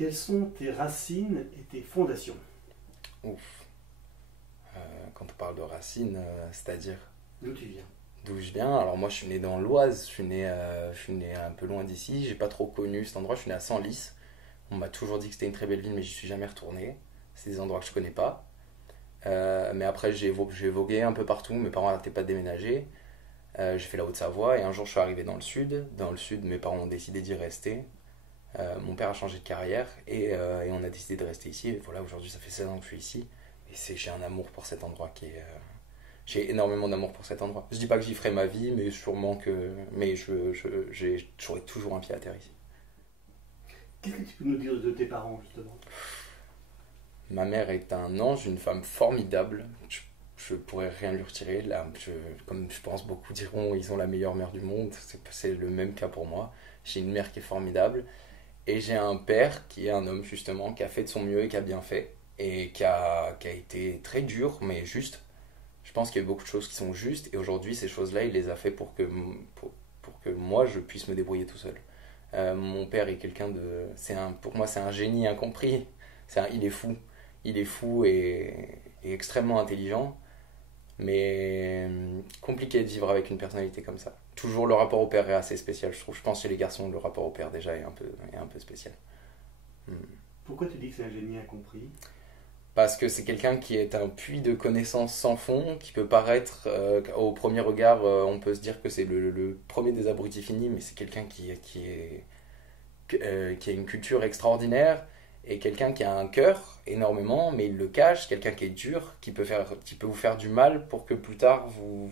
Quelles sont tes racines et tes fondations? Ouf. Quand on parle de racines, c'est-à-dire D'où tu viens? d'où je viens. Alors moi, je suis né dans l'Oise. Je suis né un peu loin d'ici. J'ai pas trop connu cet endroit. Je suis né à Senlis. On m'a toujours dit que c'était une très belle ville, mais j'y suis jamais retourné. C'est des endroits que je connais pas. Mais après, j'ai vogué un peu partout. Mes parents n'arrêtaient pas de déménager. J'ai fait la Haute-Savoie et un jour, je suis arrivé dans le sud. Dans le sud, mes parents ont décidé d'y rester. Mon père a changé de carrière et on a décidé de rester ici. Et voilà, aujourd'hui, ça fait 16 ans que je suis ici. Et j'ai un amour pour cet endroit j'ai énormément d'amour pour cet endroit. Je dis pas que j'y ferai ma vie, mais sûrement que. Mais j'aurai toujours un pied à terre ici. Qu'est-ce que tu peux nous dire de tes parents, justement? Ma mère est un ange, une femme formidable. Je pourrais rien lui retirer. Là, comme je pense beaucoup diront, ils ont la meilleure mère du monde. C'est le même cas pour moi. J'ai une mère qui est formidable. Et j'ai un père qui est un homme, justement, qui a fait de son mieux et qui a bien fait. Et qui a été très dur, mais juste. Je pense qu'il y a beaucoup de choses qui sont justes. Et aujourd'hui, ces choses-là, il les a fait pour que moi, je puisse me débrouiller tout seul. Mon père est quelqu'un de. Pour moi, c'est un génie incompris. Il est fou. Il est fou et extrêmement intelligent. Mais compliqué de vivre avec une personnalité comme ça. Toujours le rapport au père est assez spécial, je trouve. Je pense que chez les garçons, le rapport au père déjà est un peu spécial. Hmm. Pourquoi tu dis que c'est un génie incompris? Parce que c'est quelqu'un qui est un puits de connaissances sans fond, qui peut paraître, au premier regard, on peut se dire que c'est le premier des abrutis finis, mais c'est quelqu'un qui a une culture extraordinaire, et quelqu'un qui a un cœur énormément, mais il le cache, quelqu'un qui est dur, qui peut vous faire du mal pour que plus tard vous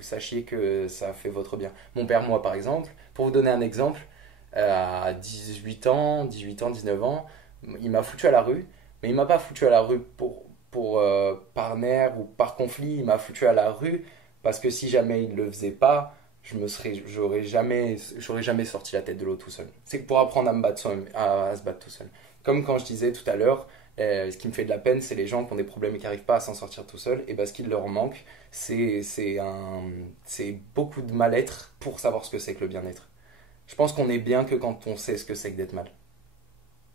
sachiez que ça fait votre bien. Mon père, moi par exemple, pour vous donner un exemple, à 18 ans, 19 ans, il m'a foutu à la rue, mais il m'a pas foutu à la rue par nerf ou par conflit, il m'a foutu à la rue parce que si jamais il le faisait pas, j'aurais jamais sorti la tête de l'eau tout seul. C'est que pour apprendre à se battre tout seul. Comme quand je disais tout à l'heure, ce qui me fait de la peine, c'est les gens qui ont des problèmes et qui n'arrivent pas à s'en sortir tout seuls. Et ben, ce qui leur manque, c'est beaucoup de mal-être pour savoir ce que c'est que le bien-être. Je pense qu'on est bien que quand on sait ce que c'est que d'être mal.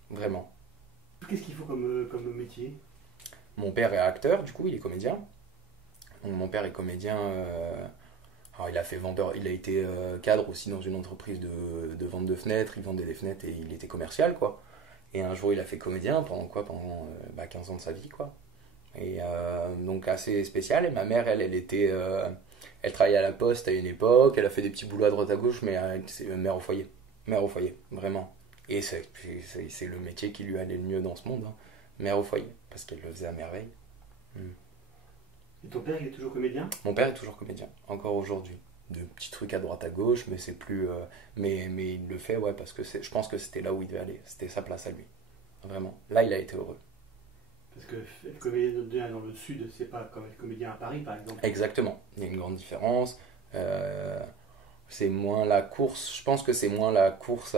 Vraiment. Qu'est-ce qu'il faut comme métier? Mon père est acteur, du coup, il est comédien. Donc, mon père est comédien. Alors, il a fait vendeur, il a été cadre aussi dans une entreprise de vente de fenêtres. Il vendait des fenêtres et il était commercial, quoi. Et un jour, il a fait comédien pendant quoi? Pendant 15 ans de sa vie, quoi. Et donc, assez spécial. Et ma mère, elle travaillait à la poste à une époque. Elle a fait des petits boulots à droite à gauche, mais c'est mère au foyer. Mère au foyer, vraiment. Et c'est le métier qui lui allait le mieux dans ce monde, hein. Mère au foyer, parce qu'elle le faisait à merveille. Mm. Et ton père, il est toujours comédien? Mon père est toujours comédien, encore aujourd'hui. De petits trucs à droite à gauche, mais c'est plus. Mais il le fait, ouais, parce que je pense que c'était là où il devait aller. C'était sa place à lui. Vraiment. Là, il a été heureux. Parce que être comédien dans le sud, c'est pas comme être comédien à Paris, par exemple. Exactement. Il y a une grande différence. Euh, c'est moins la course. Je pense que c'est moins la course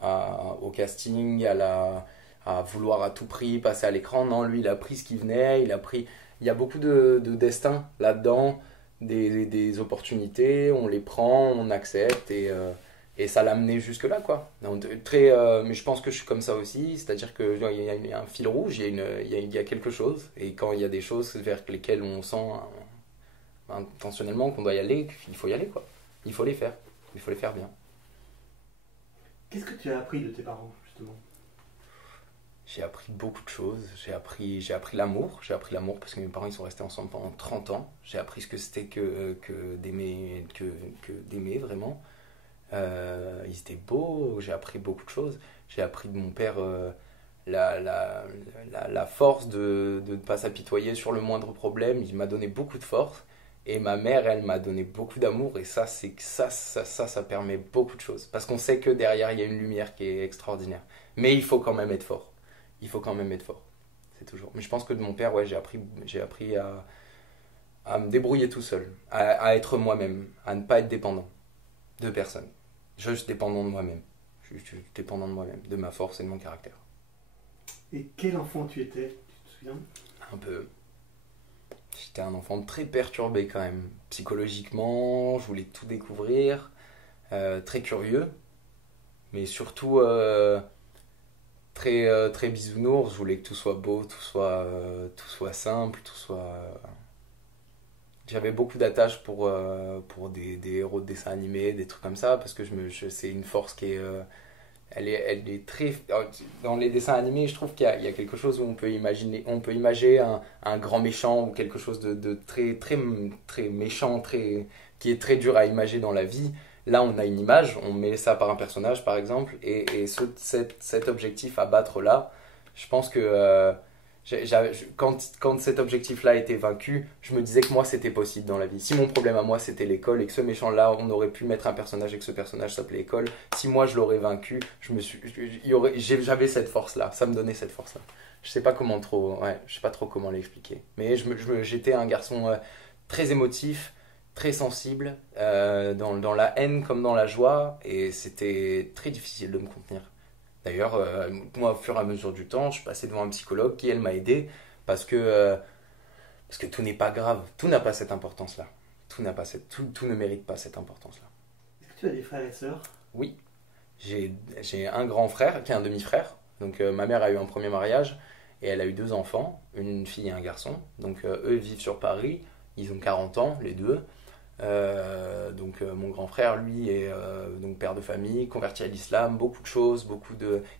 au casting, à vouloir à tout prix passer à l'écran. Non, lui, il a pris ce qui venait. Il y a beaucoup de destin là-dedans, des opportunités. On les prend, on accepte et ça l'a amené jusque-là, quoi. Donc, mais je pense que je suis comme ça aussi. C'est-à-dire qu'il y a un fil rouge, il y a quelque chose. Et quand il y a des choses vers lesquelles on sent intentionnellement qu'on doit y aller, il faut y aller, quoi. Il faut les faire. Il faut les faire bien. Qu'est-ce que tu as appris de tes parents, justement? J'ai appris beaucoup de choses. J'ai appris l'amour. J'ai appris l'amour parce que mes parents ils sont restés ensemble pendant 30 ans. J'ai appris ce que c'était que d'aimer vraiment. Ils étaient beaux. J'ai appris beaucoup de choses. J'ai appris de mon père la force de ne pas s'apitoyer sur le moindre problème. Il m'a donné beaucoup de force. Et ma mère, elle m'a donné beaucoup d'amour. Et ça, c'est que ça permet beaucoup de choses. Parce qu'on sait que derrière, il y a une lumière qui est extraordinaire. Mais il faut quand même être fort. Il faut quand même être fort. C'est toujours. Mais je pense que de mon père, ouais, j'ai appris à me débrouiller tout seul. À être moi-même. À ne pas être dépendant de personne. Juste dépendant de moi-même. Je suis dépendant de moi-même. De ma force et de mon caractère. Et quel enfant tu étais, tu te souviens? Un peu. J'étais un enfant très perturbé quand même. Psychologiquement, je voulais tout découvrir. Très curieux. Mais surtout très bisounours. Je voulais que tout soit beau, tout soit simple, tout soit. J'avais beaucoup d'attaches pour des héros de dessins animés, des trucs comme ça, parce que c'est une force qui est. Elle est très. Dans les dessins animés, je trouve qu'il y a quelque chose où on peut imaginer un grand méchant ou quelque chose de très méchant, qui est très dur à imager dans la vie. Là, on a une image, on met ça par un personnage, par exemple, et cet objectif à battre là, je pense que quand cet objectif-là était vaincu, je me disais que moi, c'était possible dans la vie. Si mon problème à moi, c'était l'école, et que ce méchant-là, on aurait pu mettre un personnage et que ce personnage s'appelait école, si moi, je l'aurais vaincu, j'avais cette force-là, ça me donnait cette force-là. Je sais pas comment trop, ouais, je sais pas trop comment l'expliquer. Mais j'étais un garçon très émotif, très sensible, dans la haine comme dans la joie, et c'était très difficile de me contenir. D'ailleurs, moi, au fur et à mesure du temps, je suis passé devant un psychologue qui, elle, m'a aidé parce parce que tout n'est pas grave, tout n'a pas cette importance-là. Tout ne mérite pas cette importance-là. Est-ce que tu as des frères et sœurs? Oui, j'ai un grand frère qui est un demi-frère. Donc, ma mère a eu un premier mariage et elle a eu deux enfants, une fille et un garçon. Donc, eux vivent sur Paris, ils ont 40 ans, les deux. Mon grand frère, lui, est donc père de famille, converti à l'islam, beaucoup de choses,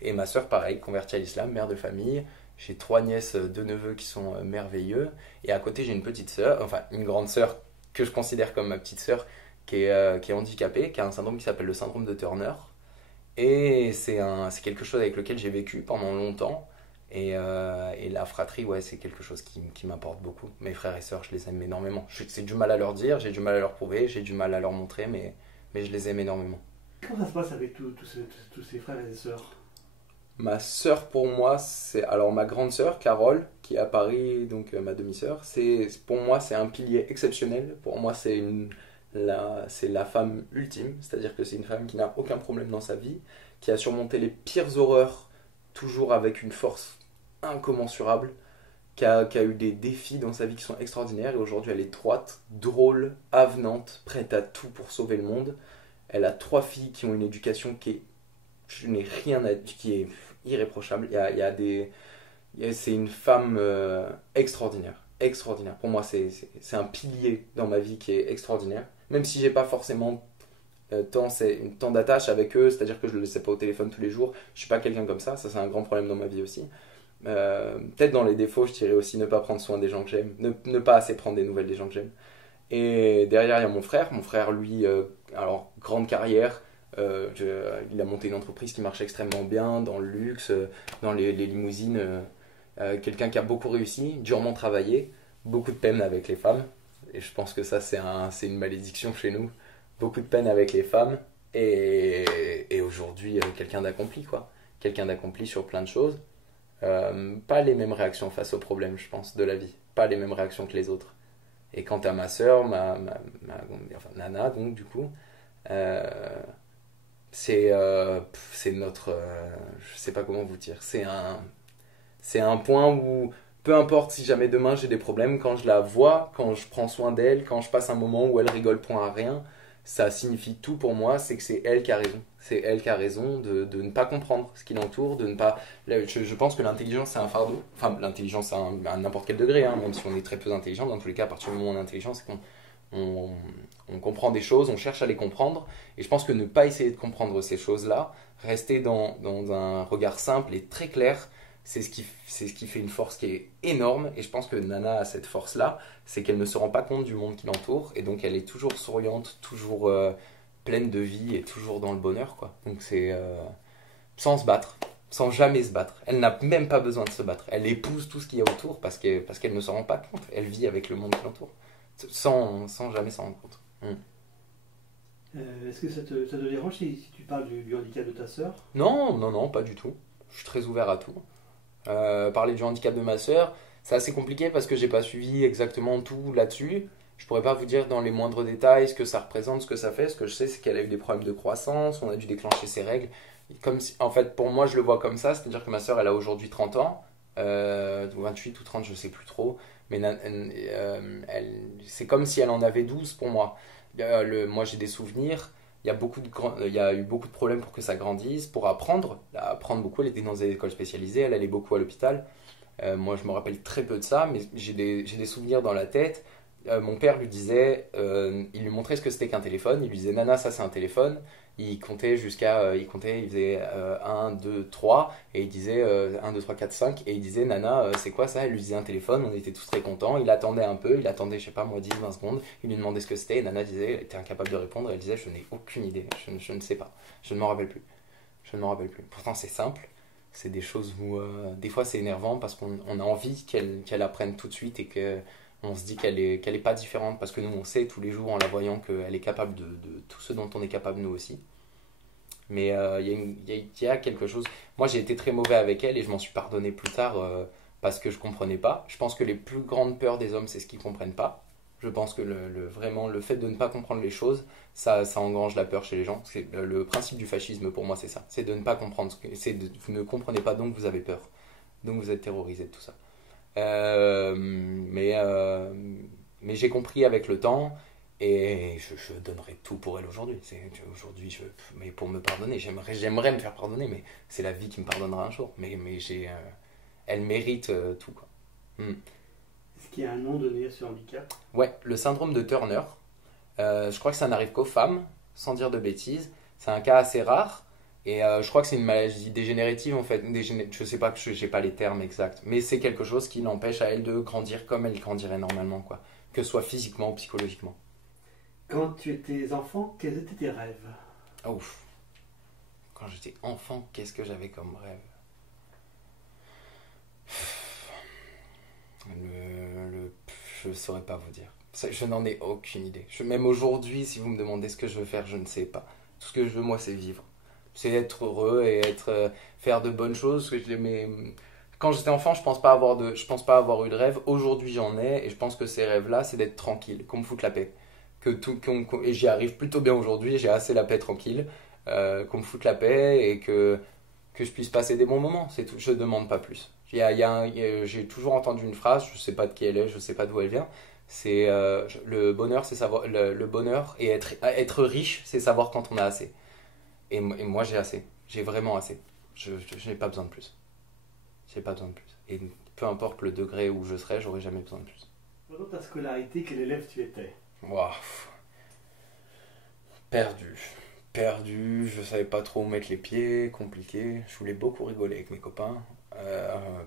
Et ma sœur, pareil, convertie à l'islam, mère de famille. J'ai trois nièces, deux neveux qui sont merveilleux. Et à côté, j'ai une petite sœur, enfin une grande sœur que je considère comme ma petite sœur, qui est handicapée, qui a un syndrome qui s'appelle le syndrome de Turner. Et c'est quelque chose avec lequel j'ai vécu pendant longtemps. Et la fratrie, ouais, c'est quelque chose qui m'importe beaucoup. Mes frères et sœurs, je les aime énormément. C'est du mal à leur dire, j'ai du mal à leur prouver, j'ai du mal à leur montrer, mais je les aime énormément. Comment ça se passe avec tous ces frères et sœurs? Ma sœur, pour moi, c'est. Alors, ma grande sœur, Carole, qui est à Paris, donc ma demi-sœur, pour moi, c'est un pilier exceptionnel. Pour moi, c'est la femme ultime. C'est-à-dire que c'est une femme qui n'a aucun problème dans sa vie, qui a surmonté les pires horreurs, toujours avec une force incommensurable, qui a eu des défis dans sa vie qui sont extraordinaires, et aujourd'hui elle est droite, drôle, avenante, prête à tout pour sauver le monde. Elle a trois filles qui ont une éducation je n'ai rien à dire, qui est irréprochable. C'est une femme extraordinaire, extraordinaire. Pour moi, c'est un pilier dans ma vie qui est extraordinaire, même si j'ai pas forcément tant d'attache avec eux, c'est-à-dire que je ne le laissais pas au téléphone tous les jours. Je suis pas quelqu'un comme ça c'est un grand problème dans ma vie aussi. Peut-être dans les défauts, je dirais aussi ne pas prendre soin des gens que j'aime, ne pas assez prendre des nouvelles des gens que j'aime. Et derrière, il y a mon frère lui, alors grande carrière, il a monté une entreprise qui marche extrêmement bien, dans le luxe, dans les limousines, quelqu'un qui a beaucoup réussi, durement travaillé, beaucoup de peine avec les femmes, et je pense que ça c'est une malédiction chez nous, beaucoup de peine avec les femmes, et aujourd'hui quelqu'un d'accompli quoi, quelqu'un d'accompli sur plein de choses. Pas les mêmes réactions face aux problèmes, je pense, de la vie. Pas les mêmes réactions que les autres. Et quant à ma sœur, enfin, Nana, donc du coup, euh, c'est notre. Je sais pas comment vous dire. C'est un point où, peu importe si jamais demain j'ai des problèmes, quand je la vois, quand je prends soin d'elle, quand je passe un moment où elle rigole point à rien, ça signifie tout pour moi, c'est que c'est elle qui a raison. C'est elle qui a raison de ne pas comprendre ce qui l'entoure, de ne pas. Je pense que l'intelligence c'est un fardeau. Enfin, l'intelligence à n'importe quel degré, hein, même si on est très peu intelligent, dans tous les cas, à partir du moment où on est intelligent, c'est on, on comprend des choses, on cherche à les comprendre. Et je pense que ne pas essayer de comprendre ces choses-là, rester dans un regard simple et très clair, c'est ce qui fait une force qui est énorme. Et je pense que Nana a cette force-là, c'est qu'elle ne se rend pas compte du monde qui l'entoure. Et donc elle est toujours souriante, toujours pleine de vie et toujours dans le bonheur, quoi. Donc c'est sans se battre, sans jamais se battre. Elle n'a même pas besoin de se battre. Elle épouse tout ce qu'il y a autour parce qu'elle ne se rend pas compte. Elle vit avec le monde qui l'entoure, sans jamais s'en rendre compte. Est-ce que ça te dérange si tu parles du handicap de ta sœur? Non, non, non, pas du tout. Je suis très ouvert à tout. Parler du handicap de ma sœur, c'est assez compliqué parce que j'ai pas suivi exactement tout là-dessus. Je pourrais pas vous dire dans les moindres détails ce que ça représente, ce que ça fait. Ce que je sais, c'est qu'elle a eu des problèmes de croissance, on a dû déclencher ses règles. En fait, pour moi, je le vois comme ça, c'est-à-dire que ma sœur, elle a aujourd'hui 30 ans, 28 ou 30, je sais plus trop, mais c'est comme si elle en avait 12 pour moi. Moi, j'ai des souvenirs. il y a eu beaucoup de problèmes pour que ça grandisse, pour apprendre beaucoup. Elle était dans des écoles spécialisées, elle allait beaucoup à l'hôpital. Moi, je me rappelle très peu de ça, mais j'ai des souvenirs dans la tête. Mon père lui disait, il lui montrait ce que c'était qu'un téléphone. Il lui disait, Nana, ça c'est un téléphone. Il comptait il faisait 1, 2, 3, et il disait 1, 2, 3, 4, 5, et il disait, Nana, c'est quoi ça? Elle lui disait un téléphone, on était tous très contents. Il attendait un peu, il attendait, je sais pas, moi, 10, 20 secondes. Il lui demandait ce que c'était, et Nana disait, elle était incapable de répondre. Elle disait, je n'ai aucune idée, je ne sais pas, je ne m'en rappelle plus. Je ne m'en rappelle plus. Pourtant, c'est simple. C'est des choses où des fois c'est énervant parce qu'on a envie qu'elle apprenne tout de suite et que on se dit qu'elle est pas différente parce que nous on sait tous les jours en la voyant qu'elle est capable de tout ce dont on est capable nous aussi. Mais il y a quelque chose. Moi j'ai été très mauvais avec elle et je m'en suis pardonné plus tard parce que je comprenais pas. Je pense que les plus grandes peurs des hommes c'est ce qu'ils comprennent pas. Je pense que vraiment le fait de ne pas comprendre les choses, ça engrange la peur chez les gens. C'est le principe du fascisme pour moi, c'est ça. C'est de ne pas comprendre. Vous ne comprenez pas, donc vous avez peur. Donc vous êtes terrorisé de tout ça. Euh, mais euh, mais j'ai compris avec le temps et je donnerai tout pour elle aujourd'hui. Aujourd'hui, mais pour me pardonner, j'aimerais me faire pardonner, mais c'est la vie qui me pardonnera un jour. Elle mérite tout, quoi. Hmm. Est-ce qu'il y a un nom donné à ce handicap? Ouais, le syndrome de Turner. Je crois que ça n'arrive qu'aux femmes, sans dire de bêtises. C'est un cas assez rare. Et je crois que c'est une maladie dégénérative en fait. Je sais pas, je n'ai pas les termes exacts. Mais c'est quelque chose qui l'empêche à elle de grandir comme elle grandirait normalement, quoi. Que ce soit physiquement ou psychologiquement. Quand tu étais enfant, quels étaient tes rêves? Ah, ouf. Quand j'étais enfant, qu'est-ce que j'avais comme rêve? Je saurais pas vous dire. Je n'en ai aucune idée. Même aujourd'hui, si vous me demandez ce que je veux faire, je ne sais pas. Tout ce que je veux, moi, c'est vivre. C'est être heureux et faire de bonnes choses. Mais quand j'étais enfant, je pense pas avoir eu de rêve. Aujourd'hui, j'en ai et je pense que ces rêves-là, c'est d'être tranquille, qu'on me foute la paix. Et j'y arrive plutôt bien aujourd'hui. J'ai assez la paix tranquille, qu'on me foute la paix et que je puisse passer des bons moments. C'est tout. Je demande pas plus. J'ai toujours entendu une phrase, je sais pas de qui elle est, je sais pas d'où elle vient. C'est le bonheur, c'est savoir le bonheur et être riche, c'est savoir quand on a assez. Et moi j'ai assez, j'ai vraiment assez. Je n'ai pas besoin de plus. J'ai pas besoin de plus. Et peu importe le degré où je serai, j'aurai jamais besoin de plus. Pendant ta scolarité, quel élève tu étais? Waouh, perdu. Perdu, je savais pas trop où mettre les pieds, compliqué. Je voulais beaucoup rigoler avec mes copains,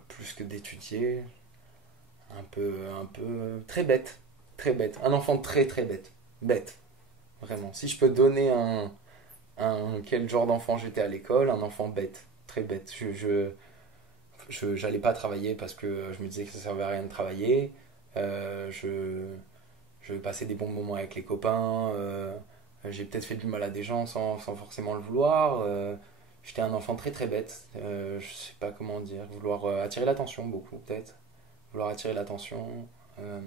plus que d'étudier. Un peu très bête, très bête. Un enfant très très bête, bête, vraiment. Si je peux donner quel genre d'enfant j'étais à l'école, un enfant bête, très bête. J'allais pas travailler parce que je me disais que ça servait à rien de travailler. Euh, je, je passais des bons moments avec les copains. J'ai peut-être fait du mal à des gens sans forcément le vouloir. J'étais un enfant très très bête. Je sais pas comment dire. Vouloir attirer l'attention beaucoup peut-être. Vouloir attirer l'attention. Euh,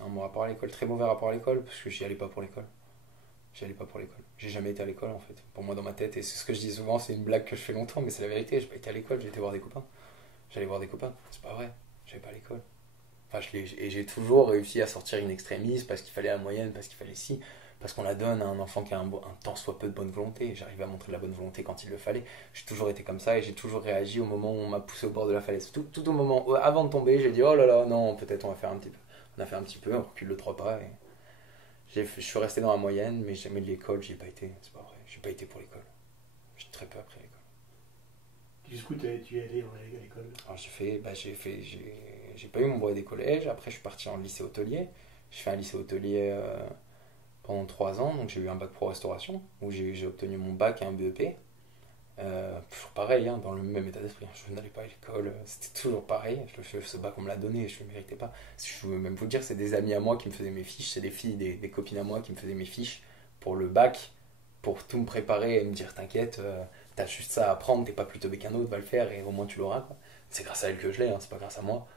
un bon rapport à l'école. Très mauvais rapport à l'école parce que j'y allais pas pour l'école. J'y allais pas pour l'école. J'ai jamais été à l'école en fait. Pour moi dans ma tête. Et c'est ce que je dis souvent. C'est une blague que je fais longtemps mais c'est la vérité. J'ai pas été à l'école. J'ai été voir des copains. J'allais voir des copains. C'est pas vrai. J'allais pas à l'école. Enfin, et j'ai toujours réussi à sortir une extrémiste parce qu'il fallait la moyenne, parce qu'il fallait ci, parce qu'on la donne à un enfant qui a un tant soit peu de bonne volonté. J'arrivais à montrer de la bonne volonté quand il le fallait. J'ai toujours été comme ça et j'ai toujours réagi au moment où on m'a poussé au bord de la falaise. Tout au moment, avant de tomber, j'ai dit oh là là, non, peut-être on va faire un petit peu. On a fait un petit peu, on recule le 3 pas et je suis resté dans la moyenne, mais jamais de l'école, j'y ai pas été. C'est pas vrai, j'ai pas été pour l'école. J'ai très peu appris à l'école. Jusqu'où tu es allé à l'école? Alors j'ai pas eu mon brevet des collèges. Après, je suis parti en lycée hôtelier. Je fais un lycée hôtelier pendant 3 ans. Donc, j'ai eu un bac pro restauration où j'ai obtenu mon bac et un BEP. Toujours pareil, hein, dans le même état d'esprit. Je n'allais pas à l'école. C'était toujours pareil. Ce bac, on me l'a donné. Je ne le méritais pas. Je veux même vous dire, c'est des amis à moi qui me faisaient mes fiches. C'est des filles, des copines à moi qui me faisaient mes fiches pour le bac, pour tout me préparer et me dire t'inquiète, t'as juste ça à apprendre. T'es pas plus teubé qu'un autre, va le faire et au moins tu l'auras, quoi. C'est grâce à elle que je l'ai, hein, c'est pas grâce à moi.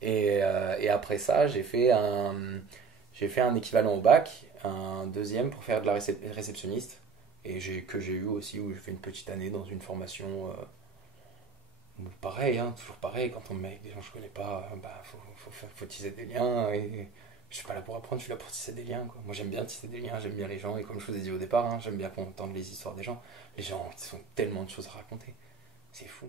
Et après ça, j'ai fait un équivalent au bac, un deuxième pour faire de la réceptionniste. Que j'ai eu aussi, où j'ai fait une petite année dans une formation. Pareil, hein, toujours pareil, quand on me met avec des gens que je connais pas, bah, faut tisser des liens. Et Je suis pas là pour apprendre, je suis là pour tisser des liens, quoi. Moi, j'aime bien tisser des liens, j'aime bien les gens, et comme je vous ai dit au départ, hein, j'aime bien entendre les histoires des gens. Les gens, ils ont tellement de choses à raconter. C'est fou.